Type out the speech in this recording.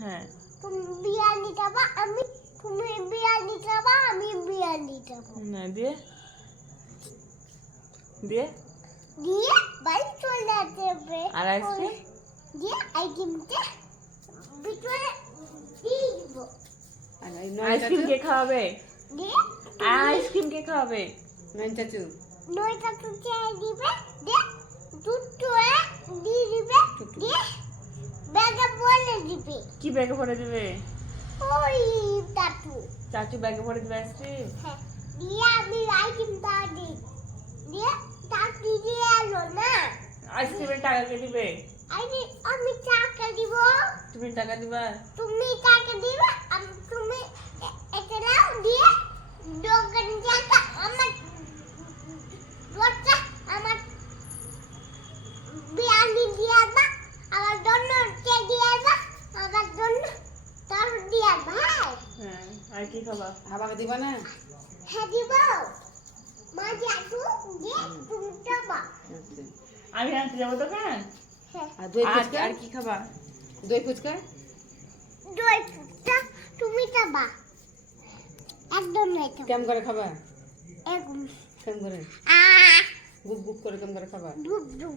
হ্যাঁ তুমি বিরিয়ানি খাবা তুমি বিরিয়ানি খাবা আমি বিরিয়ানি খাবো না দিয়ে দিয়ে দিয়ে বাড়ি চলে যাবে আর আইসক্রিম দিয়ে আইসক্রিমটা ভিতরে দিয়ে দিব আইসক্রিম কে খাওয়াবে দিয়ে আইসক্রিম কে খাওয়াবে নয়টা তো চেয়ে দিবে দিয়ে দুটো দিয়ে দিবে দিয়ে ব্যাগে বলে দিবে কি ব্যাগে ভরে দিবে ওই টাটু চাচু ব্যাগে ভরে দিবে আইসক্রিম হ্যাঁ দিয়ে আমি আইসক্রিমটা দিই দিয়ে টাটু দিয়ে এলো না আইসক্রিমের টাকা কে দিবে আমি টাকা দিব তুমি টাকা দিবা তুমি টাকা দিবে তুমি এটা নাও দিয়ে দোকান টাকা আমার আমার বিরিয়ানি দিয়ে দাও আমার জন্য কেক দিয়ে দাও আমার জন্য তার দিয়ে ভাই হ্যাঁ আর কি খাবা হাবাকে দিবা না হ্যাঁ দিব মা যাবো দিয়ে তুমি যাবা আমি আনতে যাবো দোকান হ্যাঁ আর দই ফুচকা আর কি খাবা দই ফুচকা দই ফুচকা তুমি যাবা একদম নাই তো কেমন করে খাবা একদম কেমন করে আ গুপ গুপ করে কেমন করে খাবা ডুব ডুব